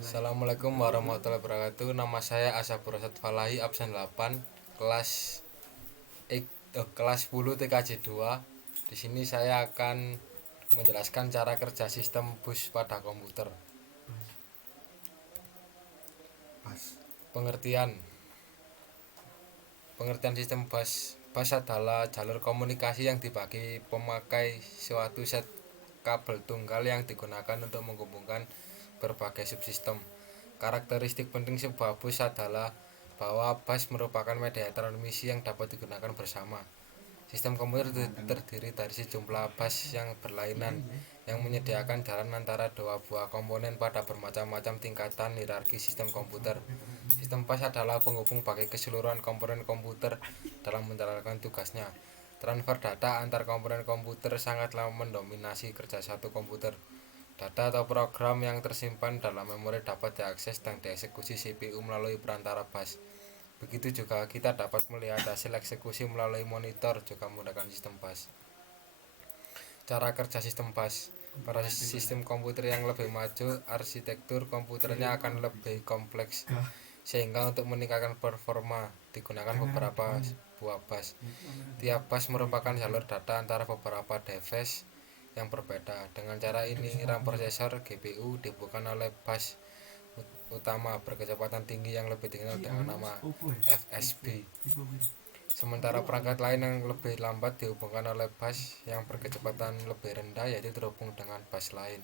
Assalamualaikum warahmatullahi wabarakatuh. Nama saya Asabur Asad Falahi, absen 8, kelas 10 TKJ 2. Di sini saya akan menjelaskan cara kerja sistem bus pada komputer. Pengertian sistem bus adalah jalur komunikasi yang dibagi pemakai suatu set kabel tunggal yang digunakan untuk menghubungkan berbagai subsistem. Karakteristik penting sebuah bus adalah bahwa bus merupakan media transmisi yang dapat digunakan bersama. Sistem komputer terdiri dari sejumlah bus yang berlainan yang menyediakan jalan antara dua buah komponen pada bermacam-macam tingkatan hierarki sistem komputer. Sistem bus adalah penghubung bagi keseluruhan komponen komputer dalam menjalankan tugasnya. Transfer data antar komponen komputer sangatlah mendominasi kerja satu komputer. Data atau program yang tersimpan dalam memori dapat diakses dan dieksekusi CPU melalui perantara bus. Begitu juga kita dapat melihat hasil eksekusi melalui monitor juga menggunakan sistem bus. Cara kerja sistem bus. Pada sistem komputer yang lebih maju, arsitektur komputernya akan lebih kompleks, sehingga untuk meningkatkan performa digunakan beberapa buah bus. Tiap bus merupakan jalur data antara beberapa device yang berbeda. Dengan cara ini, RAM prosesor GPU dihubungkan oleh bus utama berkecepatan tinggi yang lebih dikenal dengan nama FSB. Sementara perangkat lain yang lebih lambat dihubungkan oleh bus yang berkecepatan lebih rendah, yaitu terhubung dengan bus lain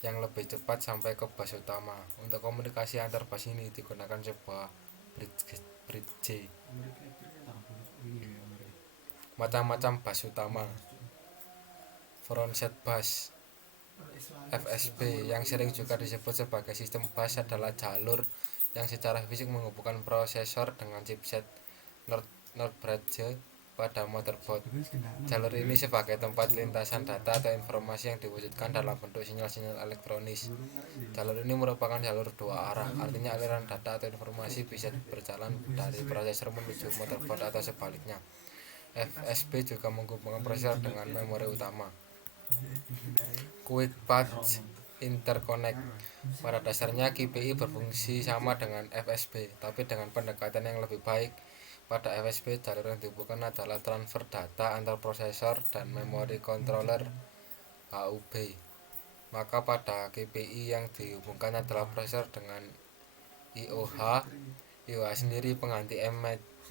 yang lebih cepat sampai ke bus utama. Untuk komunikasi antar bus ini digunakan sebuah bridge. Macam-macam bus utama. Frontset bus FSB yang sering juga disebut sebagai sistem bus adalah jalur yang secara fisik menghubungkan prosesor dengan chipset NOR bridge pada motherboard. Jalur ini sebagai tempat lintasan data atau informasi yang diwujudkan dalam bentuk sinyal-sinyal elektronis. Jalur ini merupakan jalur dua arah, artinya aliran data atau informasi bisa berjalan dari prosesor menuju motherboard atau sebaliknya. FSB juga menghubungkan prosesor dengan memori utama. Quick Path Interconnect. Pada dasarnya GPI berfungsi sama dengan FSB, tapi dengan pendekatan yang lebih baik. Pada FSB, jalur yang dihubungkan adalah transfer data antar prosesor dan memori controller HUB. Maka pada GPI yang dihubungkan adalah prosesor dengan IOH. IOH sendiri pengganti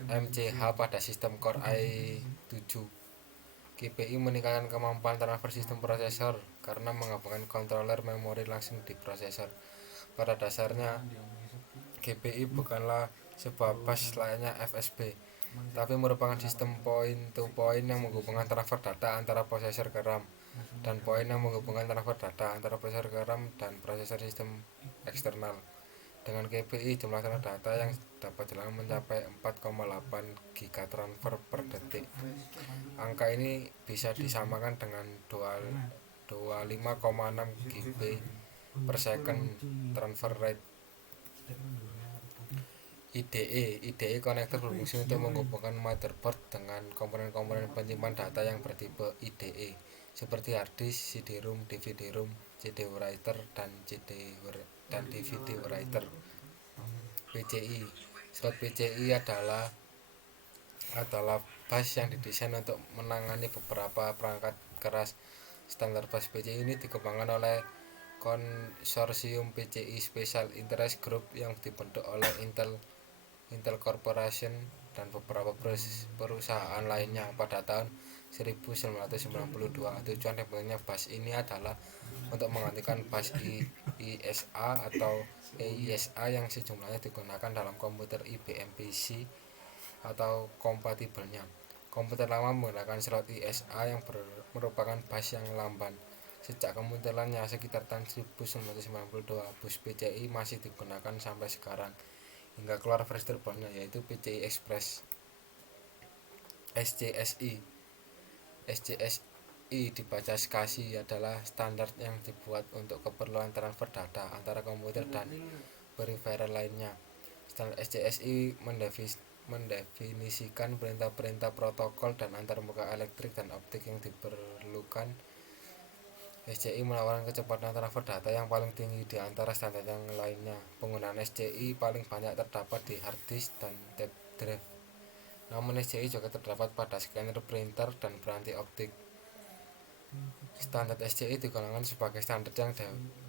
MCH pada sistem Core i7. GPI meningkatkan kemampuan transfer sistem prosesor karena menggabungkan controller memori langsung di prosesor. Pada dasarnya, GPI bukanlah sebuah bus layaknya FSB, tapi merupakan sistem point-to-point yang menghubungkan transfer data antara prosesor ke RAM, dan point yang menghubungkan transfer data antara prosesor ke RAM dan prosesor sistem eksternal. Dengan GPI, jumlah transfer data yang dapat dilakukan mencapai 4,8 giga transfer per detik. Angka ini bisa disamakan dengan 25,6 GB per second transfer rate. IDE connector berfungsi untuk menghubungkan motherboard dengan komponen-komponen penyimpan data yang bertipe IDE seperti hard disk, CD-ROM, DVD-ROM, CD writer dan DVD writer. PCI. Slot PCI adalah bus yang didesain untuk menangani beberapa perangkat keras. Standar bus PCI ini dikembangkan oleh konsorsium PCI Special Interest Group yang dibentuk oleh Intel Corporation dan beberapa perusahaan lainnya pada tahun 1992. Tujuan dibentuknya bus ini adalah untuk menggantikan bus ISA atau EISA yang sejumlahnya digunakan dalam komputer IBM PC atau kompatibelnya. Komputer lama menggunakan slot ISA yang merupakan bus yang lamban. Sejak kemunculannya sekitar tahun 1992, bus PCI masih digunakan sampai sekarang hingga keluar versi terbarunya, yaitu PCI Express. SCSI dibaca SCSI adalah standar yang dibuat untuk keperluan transfer data antara komputer dan peripheral lainnya. Standar SCSI mendefinisikan perintah-perintah protokol dan antarmuka elektrik dan optik yang diperlukan SCI menawarkan kecepatan transfer data yang paling tinggi di antara standar yang lainnya. Penggunaan SCI paling banyak terdapat di hard disk dan tape drive. Namun SCI juga terdapat pada scanner printer dan peranti optik. Standar SCI digolongkan sebagai standar yang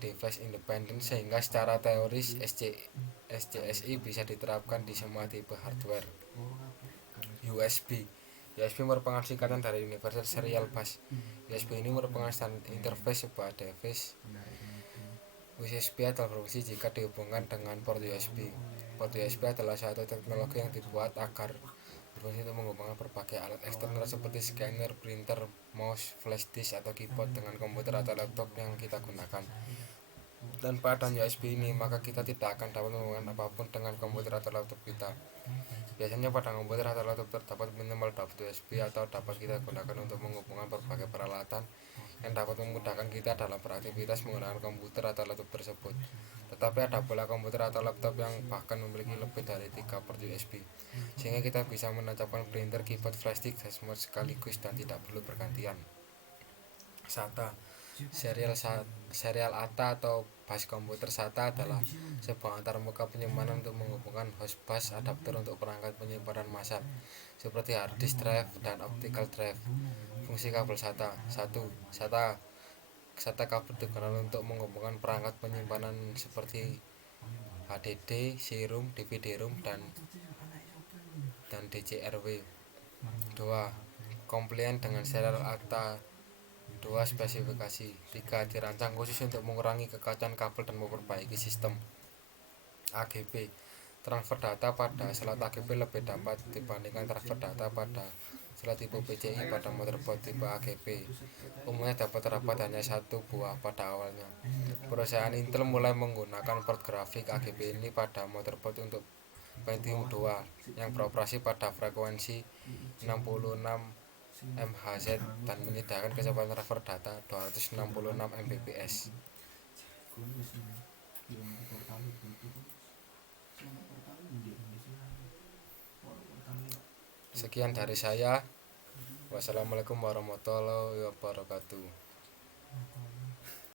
device independent sehingga secara teoris SCSI bisa diterapkan di semua tipe hardware. USB merupakan singkatan dari Universal Serial Bus. USB ini merupakan standar interface sebuah device. USB adalah berfungsi jika dihubungkan dengan port USB. Port USB adalah suatu teknologi yang dibuat agar berfungsi untuk menghubungkan berbagai alat eksternal seperti scanner, printer, mouse, flash disk, atau keyboard dengan komputer atau laptop yang kita gunakan. Tanpa adanya USB ini, maka kita tidak akan dapat menghubungkan apapun dengan komputer atau laptop kita. Biasanya pada komputer atau laptop terdapat minimal 2 USB atau dapat kita gunakan untuk menghubungkan berbagai peralatan yang dapat memudahkan kita dalam beraktivitas menggunakan komputer atau laptop tersebut. Tetapi ada pula komputer atau laptop yang bahkan memiliki lebih dari 3 port USB, sehingga kita bisa menancapkan printer, keyboard, flash disk, dan semua sekaligus dan tidak perlu bergantian. SATA Serial ATA atau bus komputer. SATA adalah sebuah antarmuka penyimpanan untuk menghubungkan host bus adapter untuk perangkat penyimpanan massal seperti hard disk drive dan optical drive. Fungsi kabel SATA. 1. SATA kabel digunakan untuk menghubungkan perangkat penyimpanan seperti HDD, CD-ROM, DVD-ROM, dan DCRW. 2. Komplain dengan serial ATA. 2. Spesifikasi. 3. Dirancang khusus untuk mengurangi kekacauan kabel dan memperbaiki sistem. AGB. Transfer data pada slot AGB lebih dapat dibandingkan transfer data pada slot tipe PCI pada motherboard tipe AGB. Umumnya dapat terdapat hanya satu buah pada awalnya. Perusahaan Intel mulai menggunakan port grafik AGB ini pada motherboard untuk Pentium 2 yang beroperasi pada frekuensi 66 MHz dan menyediakan kecepatan transfer data 266 Mbps. Sekian dari saya. Wassalamualaikum warahmatullahi wabarakatuh.